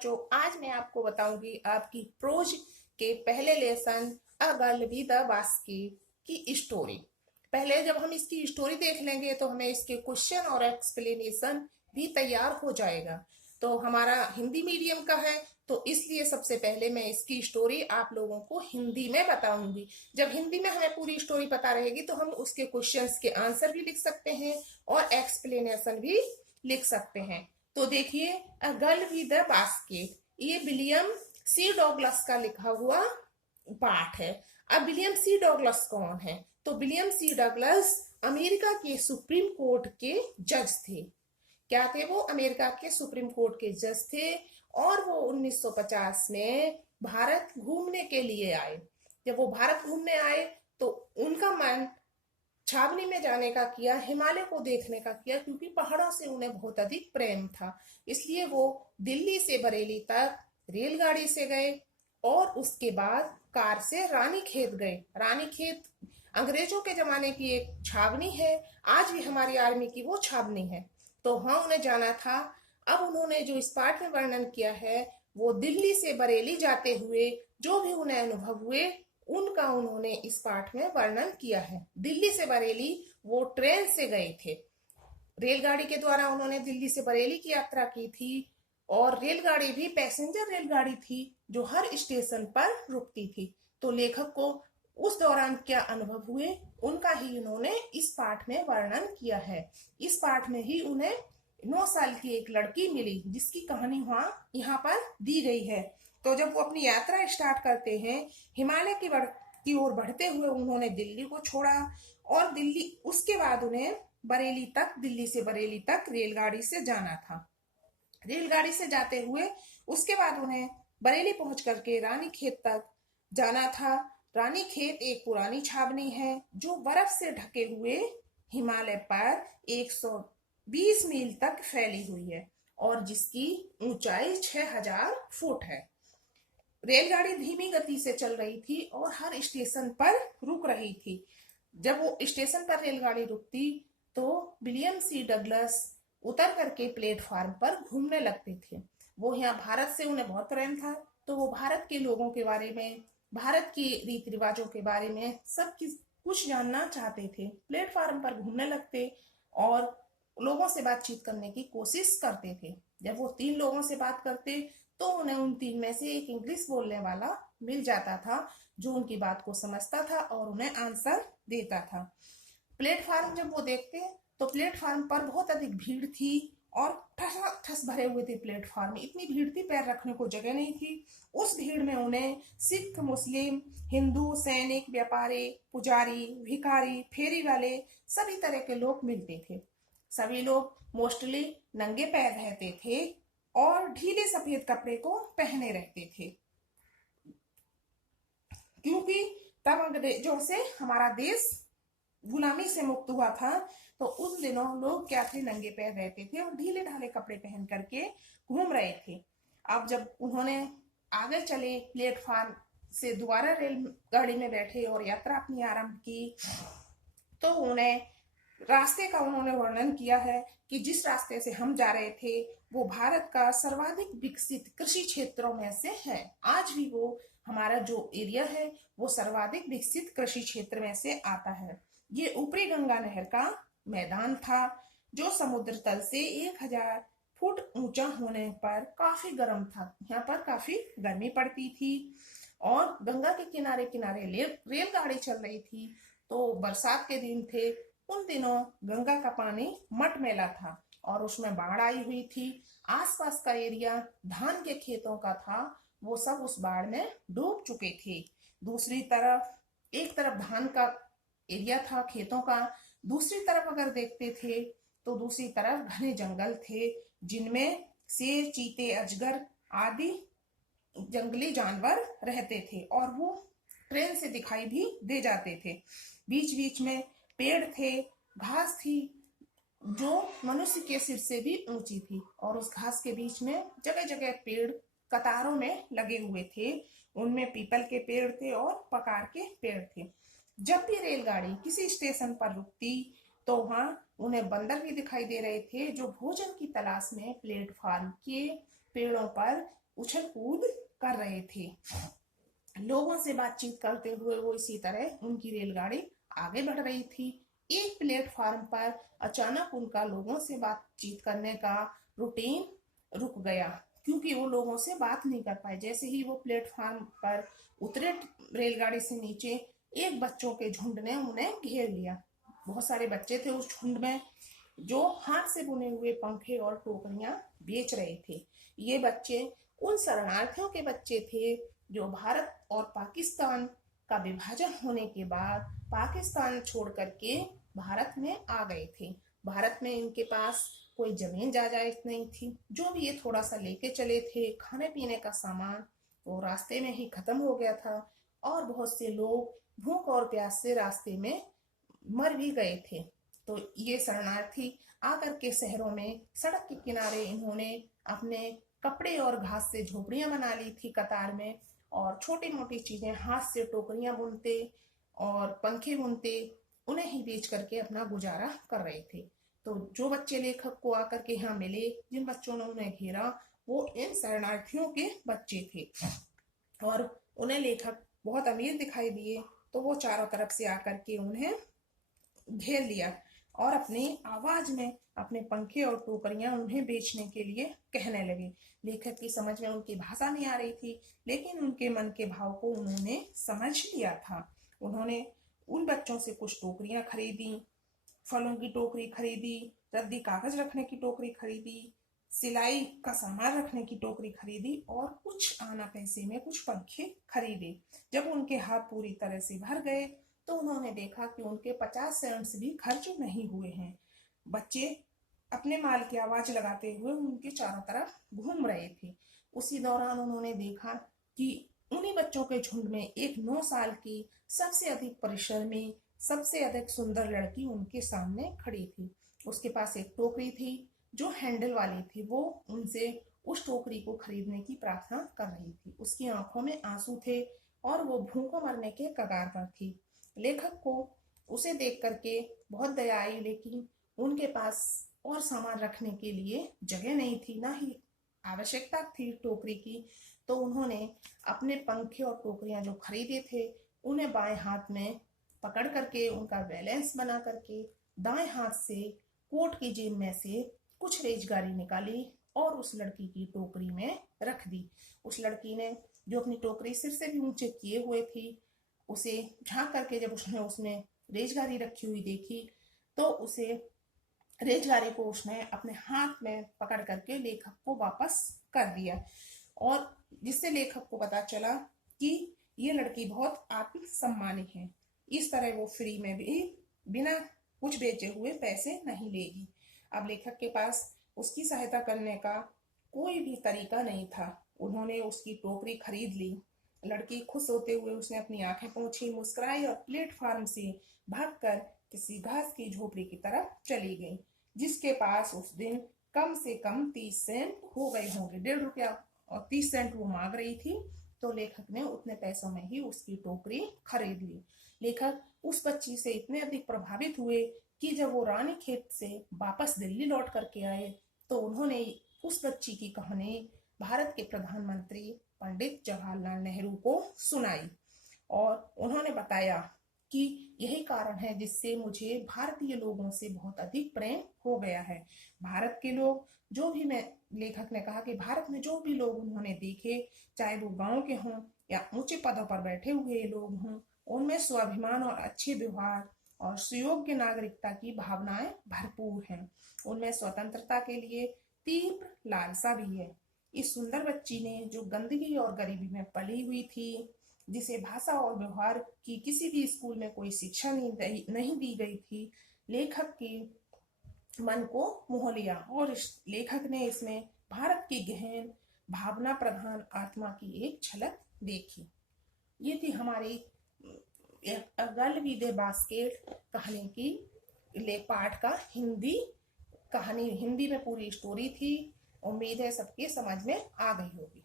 बच्चों, आज मैं आपको बताऊंगी आपकी प्रोज के पहले lesson a girl with the basket की स्टोरी। पहले जब हम इसकी स्टोरी देख लेंगे तो हमें इसके क्वेश्चन और एक्सप्लेनेशन भी तैयार हो जाएगा। तो हमारा हिंदी मीडियम का है, तो इसलिए सबसे पहले मैं इसकी स्टोरी आप लोगों को हिंदी में बताऊंगी। जब हिंदी में हमें पूरी स्टोरी पता रहेगी तो हम उसके क्वेश्चंस के आंसर भी लिख सकते हैं और एक्सप्लेनेशन भी लिख सकते हैं। तो देखिए, a girl with the basket, ये विलियम सी डॉगलस का लिखा हुआ पाठ है। अब विलियम सी डॉगलस कौन है? तो विलियम सी डॉगलस अमेरिका के सुप्रीम कोर्ट के जज थे। क्या थे वो? अमेरिका के सुप्रीम कोर्ट के जज थे। और वो 1950 में भारत घूमने के लिए आए। जब वो भारत घूमने आए तो उनका मन छावनी में जाने का किया, हिमालय को देखने का किया, क्योंकि पहाड़ों से उन्हें बहुत अधिक प्रेम था। इसलिए वो दिल्ली से बरेली तक रेलगाड़ी से गए और उसके बाद कार से रानीखेत गए। रानीखेत अंग्रेजों के जमाने की एक छावनी है, आज भी हमारी आर्मी की वो छावनी है। तो हाँ, उन्हें जाना था। अब उन्होंने जो इस पाठ में वर्णन किया है वो दिल्ली से बरेली जाते हुए जो भी उन्हें अनुभव हुए उनका उन्होंने इस पाठ में वर्णन किया है। दिल्ली से बरेली वो ट्रेन से गए थे, रेलगाड़ी के द्वारा उन्होंने दिल्ली से बरेली की यात्रा की थी। और रेलगाड़ी भी पैसेंजर रेलगाड़ी थी जो हर स्टेशन पर रुकती थी। तो लेखक को उस दौरान क्या अनुभव हुए उनका ही उन्होंने इस पाठ में वर्णन किया है। इस पाठ में ही उन्हें 9 साल की एक लड़की मिली जिसकी कहानी वहां यहाँ पर दी गई है। तो जब वो अपनी यात्रा स्टार्ट करते हैं, हिमालय की ओर बढ़ते हुए उन्होंने दिल्ली को छोड़ा। और दिल्ली उसके बाद उन्हें बरेली तक, दिल्ली से बरेली तक रेलगाड़ी से जाना था। रेलगाड़ी से जाते हुए उसके बाद उन्हें बरेली पहुंच करके रानीखेत तक जाना था। रानीखेत एक पुरानी छावनी है जो बर्फ से ढके हुए हिमालय पर 120 मील तक फैली हुई है और जिसकी ऊंचाई 6000 फुट है। रेलगाड़ी धीमी गति से चल रही थी और हर स्टेशन पर रुक रही थी। जब वो स्टेशन पर रेलगाड़ी रुकती तो विलियम सी डगलस उतर करके प्लेटफार्म पर घूमने लगते थे। वो यहाँ भारत से उन्हें बहुत प्रेम था, तो वो भारत के लोगों के बारे में, भारत के रीति रिवाजों के बारे में सब कुछ जानना चाहते थे। प्लेटफार्म पर घूमने लगते और लोगों से बातचीत करने की कोशिश करते थे। जब वो 3 लोगों से बात करते तो उन्हें उन 3 में से एक इंग्लिश बोलने वाला मिल जाता था जो उनकी बात को समझता था और उन्हें आंसर देता था। प्लेटफार्म जब वो देखते तो प्लेटफार्म पर बहुत अधिक भीड़ थी और ठस भरे हुए थे। प्लेटफार्म में इतनी भीड़ थी, पैर रखने को जगह नहीं थी। उस भीड़ में उन्हें सिख, मुस्लिम, हिंदू, सैनिक, व्यापारी, पुजारी, भिखारी, फेरी वाले सभी तरह के लोग मिलते थे। सभी लोग मोस्टली नंगे पैर रहते थे और ढीले सफेद कपड़े को पहने रहते थे, क्योंकि तब अंग्रेजों से हमारा देश गुलामी से मुक्त हुआ था। तो उस दिनों लोग क्या थे, नंगे पैर रहते थे और ढीले ढाले कपड़े पहन करके घूम रहे थे। अब जब उन्होंने आगे चले, प्लेटफार्म से दोबारा रेलगाड़ी में बैठे और यात्रा अपनी आरंभ की, तो उन्हें रास्ते का उन्होंने वर्णन किया है कि जिस रास्ते से हम जा रहे थे वो भारत का सर्वाधिक विकसित कृषि क्षेत्रों में से है। आज भी वो हमारा जो एरिया है वो सर्वाधिक विकसित कृषि क्षेत्र में से आता है। ये ऊपरी गंगा नहर का मैदान था जो समुद्र तल से 1000 फुट ऊंचा होने पर काफी गर्म था। यहाँ पर काफी गर्मी पड़ती थी और गंगा के किनारे किनारे रेलगाड़ी चल रही थी। तो बरसात के दिन थे, उन दिनों गंगा का पानी मटमैला था और उसमें बाढ़ आई हुई थी। आसपास का एरिया धान के खेतों का था, वो सब उस बाढ़ में डूब चुके थे। दूसरी तरफ, एक तरफ धान का एरिया था खेतों का, दूसरी तरफ अगर देखते थे तो दूसरी तरफ घने जंगल थे जिनमें शेर, चीते, अजगर आदि जंगली जानवर रहते थे और वो ट्रेन से दिखाई भी दे जाते थे। बीच बीच में पेड़ थे, घास थी जो मनुष्य के सिर से भी ऊंची थी और उस घास के बीच में जगह जगह पेड़ कतारों में लगे हुए थे। उनमें पीपल के पेड़ थे और पकार के पेड़ थे। जब भी रेलगाड़ी किसी स्टेशन पर रुकती तो वहां उन्हें बंदर भी दिखाई दे रहे थे जो भोजन की तलाश में प्लेटफार्म के पेड़ों पर उछल कूद कर रहे थे। लोगों से बातचीत करते हुए वो इसी तरह उनकी रेलगाड़ी आगे बढ़ रही थी। एक प्लेटफार्म पर अचानक उनका लोगों से बातचीत करने का रूटीन रुक गया, क्योंकि वो लोगों से बात नहीं कर पाए। जैसे ही वो प्लेटफार्म पर उतरे रेलगाड़ी से नीचे, एक बच्चों के झुंड ने उन्हें घेर लिया। बहुत सारे बच्चे थे उस झुंड में, जो हाथ से बुने हुए पंखे और टोकरियां बेच रहे थे। ये बच्चे उन शरणार्थियों के बच्चे थे जो भारत और पाकिस्तान का विभाजन होने के बाद पाकिस्तान छोड़ करके भारत में आ गए थे। भारत में इनके पास कोई जमीन जायदाद नहीं थी। जो भी ये थोड़ा सा लेके चले थे खाने पीने का सामान, वो रास्ते में ही खत्म हो गया था, और बहुत से लोग भूख और प्यास से रास्ते में मर भी गए थे। तो ये शरणार्थी आकर के शहरों में सड़क के किनारे इन्होंने अपने कपड़े और घास से झोपड़ियां बना ली थी कतार में, और छोटी मोटी चीजें हाथ से टोकरियां बुनते और पंखे बुनते उन्हें ही बेच करके अपना गुजारा कर रहे थे। तो जो बच्चे लेखक को आकर के यहाँ मिले, जिन बच्चों ने उन्हें घेरा, वो इन शरणार्थियों के बच्चे थे, और उन्हें लेखक बहुत अमीर दिखाई दिए। तो वो चारों तरफ से आकर के उन्हें घेर लिया और अपनी आवाज में अपने पंखे और टोकरियां उन्हें बेचने के लिए कहने लगे। लेखक की समझ में उनकी भाषा नहीं आ रही थी, लेकिन उनके मन के भाव को उन्होंने समझ लिया था। उन्होंने उन बच्चों से कुछ टोकरियां खरीदी, फलों की टोकरी खरीदी, रद्दी कागज रखने की टोकरी खरीदी, सिलाई का सामान रखने की टोकरी खरीदी, और कुछ आना पैसे में कुछ पंखे खरीदे। जब उनके हाथ पूरी तरह से भर गए तो उन्होंने देखा कि उनके 50 सेंट्स भी खर्च नहीं हुए हैं। बच्चे अपने माल की आवाज लगाते हुए उनके चारों तरफ घूम रहे थे। उसी दौरान उन्होंने देखा कि उन्हीं बच्चों के झुंड में एक 9 साल की सबसे अधिक परिश्रमी, सबसे अधिक सुंदर लड़की उनके सामने खड़ी थी। उसके पास एक टोकरी थी जो हैंडल वाली थी। वो उनसे उस टोकरी को खरीदने की प्रार्थना कर रही थी। उसकी आंखों में आंसू थे और वो भूखों मरने के कगार पर थी। लेखक को उसे देख करके बहुत दया आई, लेकिन उनके पास और सामान रखने के लिए जगह नहीं थी, ना ही आवश्यकता थी टोकरी की। तो उन्होंने अपने पंखे और टोकरियां जो खरीदे थे उन्हें बाएं हाथ में पकड़ करके उनका बैलेंस बना करके दाएं हाथ से कोट की जेब में से कुछ रेजगारी निकाली और उस लड़की की टोकरी में रख दी। उस लड़की ने, जो अपनी टोकरी सिर से भी ऊंचे किए हुए थी, उसे झांक करके जब उसने रेजगारी रखी हुई देखी तो उसे रेजगारी को उसने अपने हाथ में पकड़ करके लेखक को वापस कर दिया, और जिससे लेखक को पता चला कि ये लड़की बहुत आत्मसम्मानी है। इस तरह वो फ्री में भी बिना कुछ बेचे हुए पैसे नहीं लेगी। अब लेखक के पास उसकी सहायता करने का कोई भी तरीका नहीं था। उन्होंने उसकी टोकरी खरीद ली। लड़की खुश होते हुए उसने अपनी आंखें पोंछी, मुस्कुराई और प्लेटफार्म से भागकर किसी घास की झोपड़ी की तरफ चली गई, जिसके पास उस दिन कम से कम 30 सेंट हो गए होंगे। 1.5 रुपया और 30 सेंट वो मांग रही थी। तो लेखक ने उतने पैसों में ही उसकी टोकरी खरीद ली। लेखक उस बच्ची से इतने अधिक प्रभावित हुए कि जब वो रानी खेत से वापस दिल्ली लौट करके आए तो उन्होंने उस बच्ची की कहानी भारत के प्रधानमंत्री पंडित जवाहरलाल नेहरू को सुनाई, और उन्होंने बताया कि यही कारण है जिससे मुझे भारतीय लोगों से बहुत अधिक प्रेम हो गया है। भारत के लोग जो भी, मैं लेखक ने कहा कि भारत में जो भी लोग उन्होंने देखे, चाहे वो गांव के हों या ऊंचे पदों पर बैठे हुए लोग हों, उनमें स्वाभिमान और अच्छे व्यवहार और सुयोग्य नागरिकता की भावनाएं भरपूर हैं। उनमें स्वतंत्रता के लिए तीव्र लालसा भी है। इस सुंदर बच्ची ने, जो गंदगी और गरीबी में पली हुई थी, जिसे भाषा और व्यवहार की किसी भी स्कूल में कोई शिक्षा नहीं दी गई थी, लेखक के मन को मोह लिया, और लेखक ने इसमें भारत की गहन भावना प्रधान आत्मा की एक झलक देखी। ये थी हमारी a girl with A basket कहानी की पाठ का हिंदी कहानी। हिंदी में पूरी स्टोरी थी। उम्मीद है सबके समझ में आ गई होगी।